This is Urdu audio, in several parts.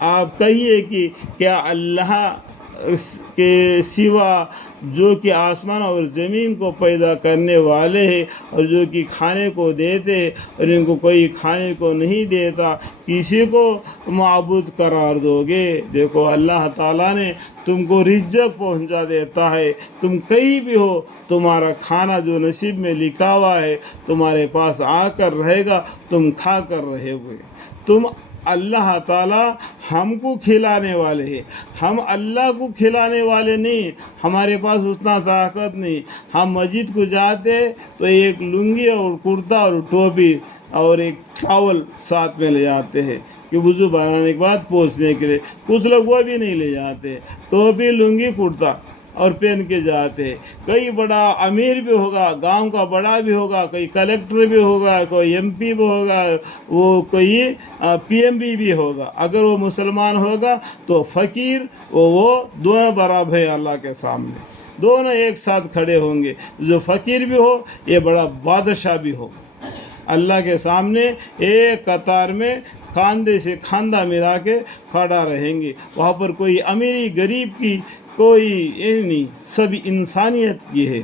آپ کہیے کہ کیا اللہ کے سوا جو کہ آسمان اور زمین کو پیدا کرنے والے ہیں اور جو کہ کھانے کو دیتے ہیں اور ان کو کوئی کھانے کو نہیں دیتا، کسی کو معبود قرار دو گے؟ دیکھو اللہ تعالیٰ نے تم کو رزق پہنچا دیتا ہے، تم کہیں بھی ہو، تمہارا کھانا جو نصیب میں لکھا ہوا ہے تمہارے پاس آ کر رہے گا، تم کھا کر رہے ہوئے۔ تم اللہ تعالیٰ ہم کو کھلانے والے ہیں، ہم اللہ کو کھلانے والے نہیں، ہمارے پاس اتنا طاقت نہیں۔ ہم مسجد کو جاتے تو ایک لنگی اور کرتا اور ٹوپی اور ایک ٹاول ساتھ میں لے جاتے ہیں کہ وضو بنانے کے بعد پہنچنے کے لیے۔ کچھ لوگ وہ بھی نہیں لے جاتے، ٹوپی لنگی کرتا اور پہن کے جاتے ہیں۔ کوئی بڑا امیر بھی ہوگا، گاؤں کا بڑا بھی ہوگا، کوئی کلیکٹر بھی ہوگا، کوئی ایم پی بھی ہوگا، وہ کوئی پی ایم بھی ہوگا، اگر وہ مسلمان ہوگا تو فقیر وہ دونوں برابر ہے اللہ کے سامنے، دونوں ایک ساتھ کھڑے ہوں گے۔ جو فقیر بھی ہو، یہ بڑا بادشاہ بھی ہو، اللہ کے سامنے ایک قطار میں کاندھے سے کاندھا ملا کے کھڑا رہیں گے۔ وہاں پر کوئی امیری غریب کی کوئی یہ نہیں، سب انسانیت کی ہے۔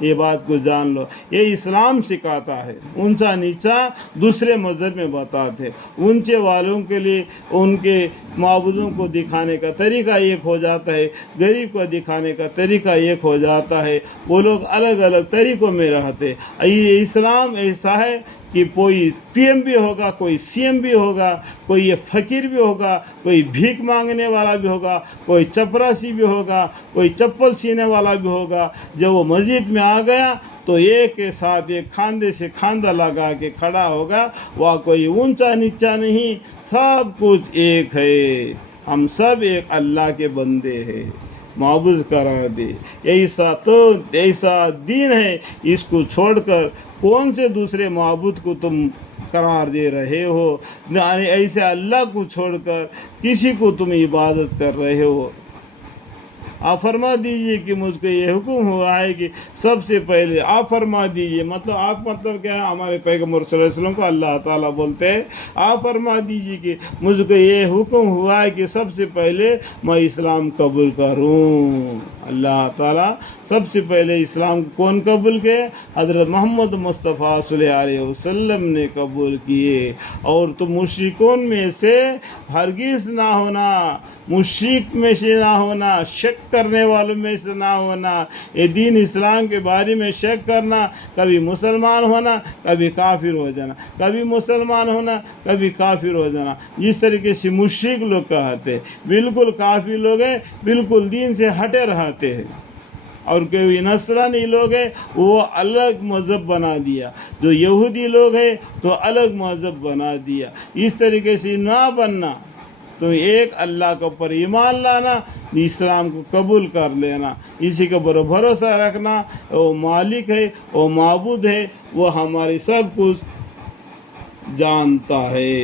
یہ بات کو جان لو، یہ اسلام سکھاتا ہے۔ اونچا نیچا دوسرے مذہب میں بتاتے، اونچے والوں کے لیے ان کے معبودوں کو دکھانے کا طریقہ ایک ہو جاتا ہے، غریب کو دکھانے کا طریقہ ایک ہو جاتا ہے، وہ لوگ الگ الگ طریقوں میں رہتے۔ یہ اسلام ایسا ہے کہ کوئی پی ایم بھی ہوگا، کوئی سی ایم بھی ہوگا، کوئی یہ فقیر بھی ہوگا، کوئی بھیک مانگنے والا بھی ہوگا، کوئی چپراسی بھی ہوگا، کوئی چپل سینے والا بھی ہوگا۔ جب وہ مسجد میں آ گیا تو ایک کے ساتھ ایک کاندھے سے کاندھا لگا کے کھڑا ہوگا۔ وہاں کوئی اونچا نیچا نہیں، سب کچھ ایک ہے، ہم سب ایک اللہ کے بندے ہیں، معبود قرار دے۔ ایسا دین ہے، اس کو چھوڑ کر کون سے دوسرے معبود کو تم قرار دے رہے ہو؟ ایسے اللہ کو چھوڑ کر کسی کو تم عبادت کر رہے ہو؟ آپ فرما دیجئے کہ مجھ کو یہ حکم ہوا ہے کہ سب سے پہلے آپ فرما دیجئے، مطلب کیا ہے؟ ہمارے پیغمبر صلی اللہ علیہ وسلم کو اللہ تعالیٰ بولتے ہیں آپ فرما دیجئے کہ مجھ کو یہ حکم ہوا ہے کہ سب سے پہلے میں اسلام قبول کروں۔ اللہ تعالیٰ سب سے پہلے اسلام کون قبول کیے؟ حضرت محمد مصطفیٰ صلی اللہ علیہ وسلم نے قبول کیے۔ اور تو مشرکون میں سے ہرگز نہ ہونا، مشرک میں سے نہ ہونا، شک کرنے والوں میں سے نہ ہونا۔ یہ دین اسلام کے بارے میں شک کرنا، کبھی مسلمان ہونا کبھی کافر ہو جانا، کبھی مسلمان ہونا کبھی کافر ہو جانا، جس طریقے سے مشرک لوگ کہتے بالکل کافر لوگ ہیں، بالکل دین سے ہٹے رہتے ہیں۔ اور کوئی نصرانی لوگ ہیں وہ الگ مذہب بنا دیا، جو یہودی لوگ ہیں تو الگ مذہب بنا دیا۔ اس طریقے سے نہ بننا، تو ایک اللہ کے اوپر ایمان لانا، اسلام کو قبول کر لینا، اسی کے اوپر بھروسہ رکھنا، وہ مالک ہے، وہ معبود ہے، وہ ہماری سب کچھ جانتا ہے۔